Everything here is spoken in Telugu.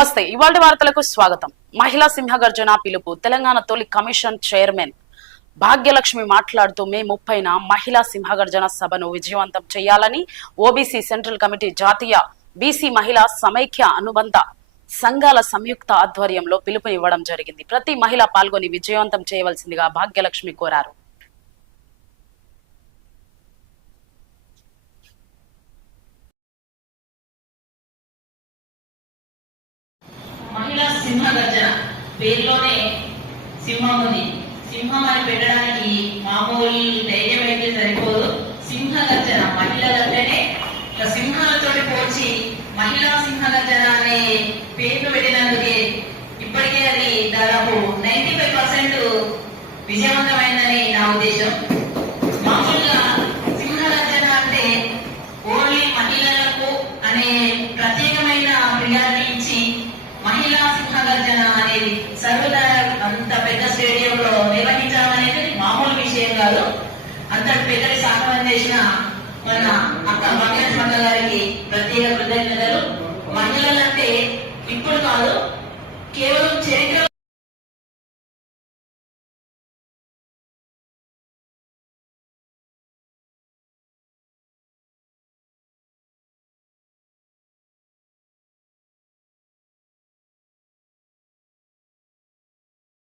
నమస్తే. ఇవాళ వార్తలకు స్వాగతం. మహిళా సింహగర్జన పిలుపు. తెలంగాణ తొలి కమిషన్ చైర్మన్ భాగ్యలక్ష్మి మాట్లాడుతూ మే 30న మహిళా సింహగర్జన సభను విజయవంతం చేయాలని ఓబీసీ సెంట్రల్ కమిటీ జాతీయ బీసీ మహిళా సమైక్య అనుబంధ సంఘాల సంయుక్త ఆధ్వర్యంలో పిలుపునివ్వడం జరిగింది. ప్రతి మహిళ పాల్గొని విజయవంతం చేయవలసిందిగా భాగ్యలక్ష్మి కోరారు. మహిళా సింహగర్జన పేరులోనే సింహం ఉంది. సింహం అని పెట్టడానికి మామూలు ధైర్యం అయితే సరిపోదు. సింహగర్జన మహిళలంటేనే సింహాలతో పోల్చి మహిళా సింహగర్జన అనే పేరు పెట్టినందుకే ఇప్పటికే అది దాదాపు 95% విజయవంతమైందని నా ఉద్దేశం. మామూలుగా సింహగర్జన అంటే ఓన్లీ మహిళలకు అనే ప్రత్యేకమైన ప్రియారిటీ ఇచ్చి మహిళా సింహగర్జన అనేది సర్వదా అంత పెద్ద స్టేడియంలో నిర్వహించడం అనేది మామూలు విషయం కాదు. అంతటి పెద్దది సాధన చేసిన మన అక్క భాగ్యలక్ష్మి గారికి ప్రత్యేక కృతజ్ఞతలు. మహిళలంటే ఇప్పుడు కాదు, కేవలం